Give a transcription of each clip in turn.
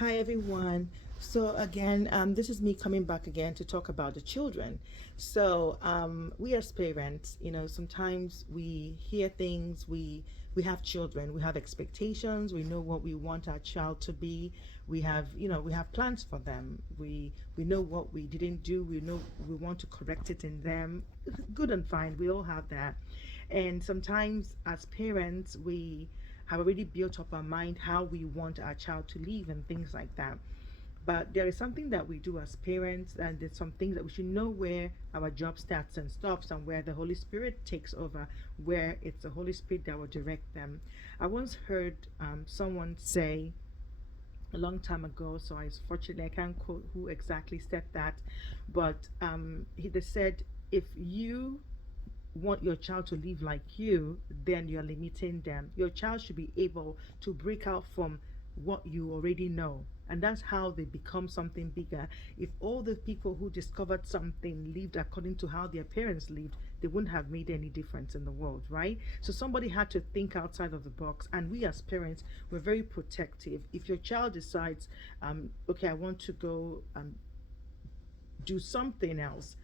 Hi, everyone. So, again, this is me coming back again to talk about the children. So, we as parents, sometimes we hear things, we have children, we have expectations, we know what we want our child to be. We have plans for them. We know what we didn't do. We know we want to correct it in them. Good and fine. We all have that. And sometimes, as parents, we have already built up our mind how we want our child to live and things like that. But there is something that we do as parents, and there's some things that we should know where our job starts and stops, and where the Holy Spirit takes over, where it's the Holy Spirit that will direct them. I once heard someone say a long time ago, so I can't quote who exactly said that, but they said, if you want your child to live like you, then you're limiting them. Your child should be able to break out from what you already know. And that's how they become something bigger. If all the people who discovered something lived according to how their parents lived, they wouldn't have made any difference in the world, right? So somebody had to think outside of the box. And we as parents, we're very protective. If your child decides, okay, I want to go do something else,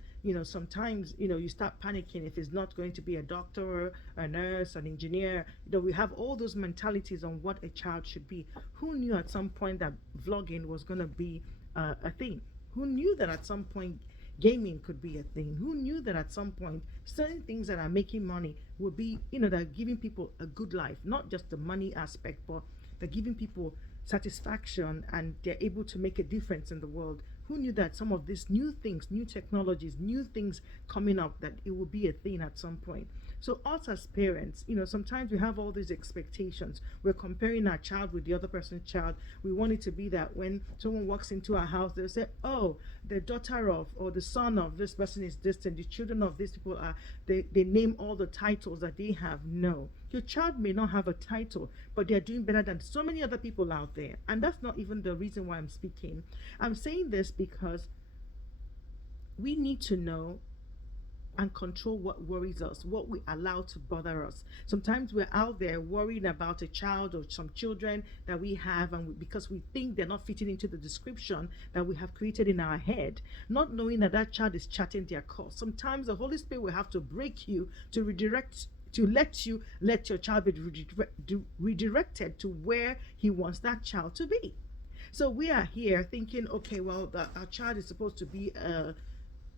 sometimes you start panicking if it's not going to be a doctor, a nurse, an engineer. We have all those mentalities on what a child should be. Who knew at some point that vlogging was going to be a thing? Who knew that at some point gaming could be a thing? Who knew that at some point certain things that are making money would be, that are giving people a good life, not just the money aspect, but they're giving people satisfaction and they're able to make a difference in the world? Who knew that some of these new things, new technologies, new things coming up, that it will be a thing at some point? So us as parents, sometimes we have all these expectations. We're comparing our child with the other person's child. We want it to be that when someone walks into our house, they'll say, oh, the daughter of or the son of this person is this, and the children of these people are, they name all the titles that they have. No. Your child may not have a title, but they're doing better than so many other people out there. And that's not even the reason why I'm speaking. I'm saying this because we need to know and control what worries us, what we allow to bother us. Sometimes we're out there worrying about a child or some children that we have, and because we think they're not fitting into the description that we have created in our head, not knowing that that child is charting their course. Sometimes the Holy Spirit will have to break you to redirect, to let your child be redirected to where he wants that child to be. So we are here thinking, okay, well, our child is supposed to be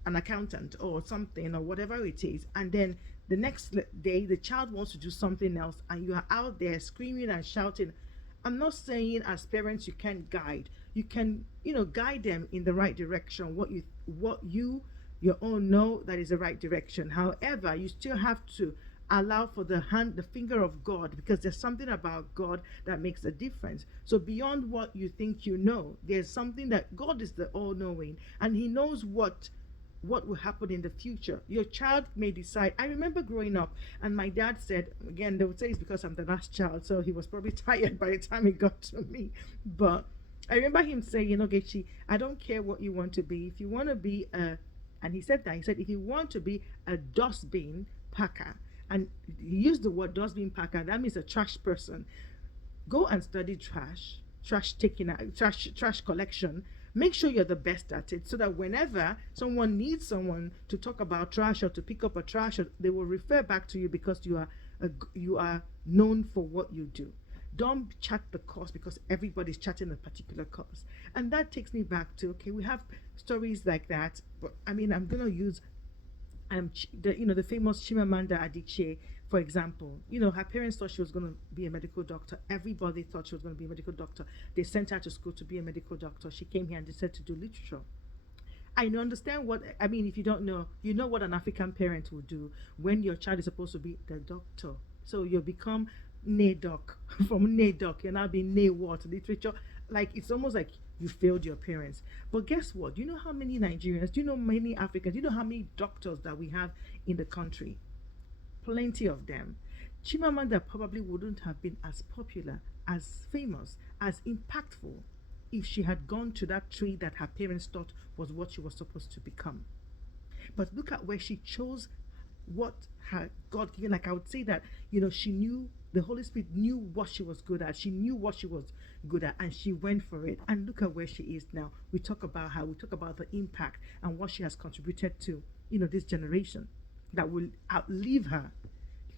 an accountant or something or whatever it is, and then the next day the child wants to do something else, and you are out there screaming and shouting. I'm not saying as parents you can't guide. You can, guide them in the right direction, what you your own know that is the right direction. However, you still have to allow for the finger of God, because there's something about God that makes a difference. So beyond what you think you know, there's something that God is the all knowing, and He knows what will happen in the future. Your child may decide. I remember growing up, and my dad said, again, they would say it's because I'm the last child, so he was probably tired by the time it got to me. But I remember him saying, Gechi, I don't care what you want to be. If you want to be and he said that, he said, if you want to be a dustbin packer, and he used the word dustbin packer, that means a trash person, go and study trash taking out, trash collection. Make sure you're the best at it, so that whenever someone needs someone to talk about trash or to pick up a trash, they will refer back to you, because you are known for what you do. Don't chat the course because everybody's chatting a particular course. And that takes me back to, okay, we have stories like that, but I mean, I'm going to use the famous Chimamanda Adichie, for example. Her parents thought she was going to be a medical doctor. Everybody thought she was going to be a medical doctor. They sent her to school to be a medical doctor. She came here and decided to do literature. I understand what I mean. If you don't know, you know what an African parent will do when your child is supposed to be the doctor. So you become doc from doc. You're now being what literature. Like, it's almost like you failed your parents. But guess what? Do you know how many Nigerians? Do you know many Africans? Do you know how many doctors that we have in the country? Plenty of them. Chimamanda probably wouldn't have been as popular, as famous, as impactful if she had gone to that tree that her parents thought was what she was supposed to become. But look at where she chose what her God given. Like, I would say that, she knew The Holy Spirit knew what she was good at. She knew what she was good at, and she went for it. And look at where she is now. We talk about the impact and what she has contributed to, this generation that will outlive her.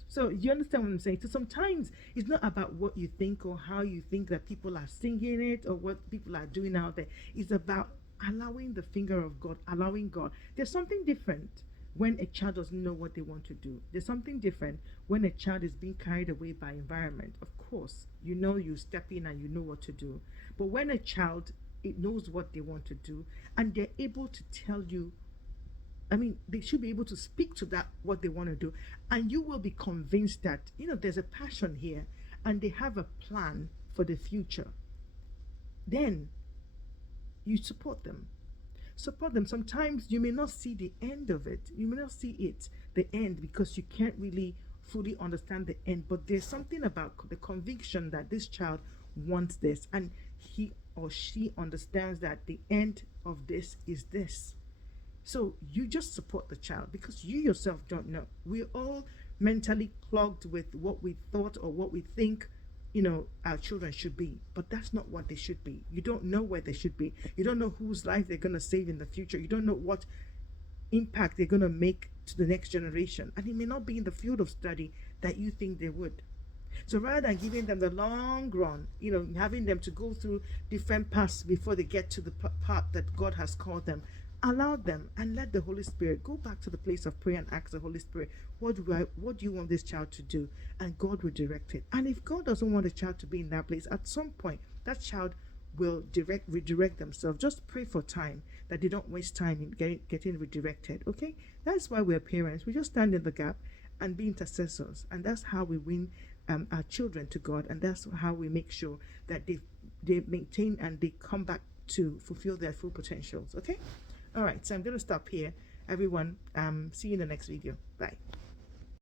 So you understand what I'm saying? So sometimes it's not about what you think or how you think that people are singing it or what people are doing out there. It's about allowing the finger of God, allowing God. There's something different when a child doesn't know what they want to do. There's something different when a child is being carried away by environment. Of course, you step in and you know what to do. But when a child, it knows what they want to do and they're able to tell you, I mean, they should be able to speak to that, what they want to do. And you will be convinced that, there's a passion here and they have a plan for the future. Then you support them. Support them. Sometimes you may not see the end of it. You may not see it, the end, because you can't really fully understand the end. But there's something about the conviction that this child wants this and he or she understands that the end of this is this. So you just support the child because you yourself don't know. We're all mentally clogged with what we thought or what we think, our children should be. But that's not what they should be. You don't know where they should be. You don't know whose life they're going to save in the future. You don't know what impact they're going to make to the next generation. And it may not be in the field of study that you think they would. So rather than giving them the long run, having them to go through different paths before they get to the path that God has called them, allow them and let the Holy Spirit go back to the place of prayer and ask the Holy Spirit, what do you want this child to do? And God will direct it. And if God doesn't want a child to be in that place, at some point that child will redirect themselves. Just pray for time, that they don't waste time in getting redirected. Okay, that's why we're parents. We just stand in the gap and be intercessors, and that's how we win our children to God, and that's how we make sure that they maintain and they come back to fulfill their full potentials. Okay. All right, so I'm going to stop here. Everyone, see you in the next video. Bye.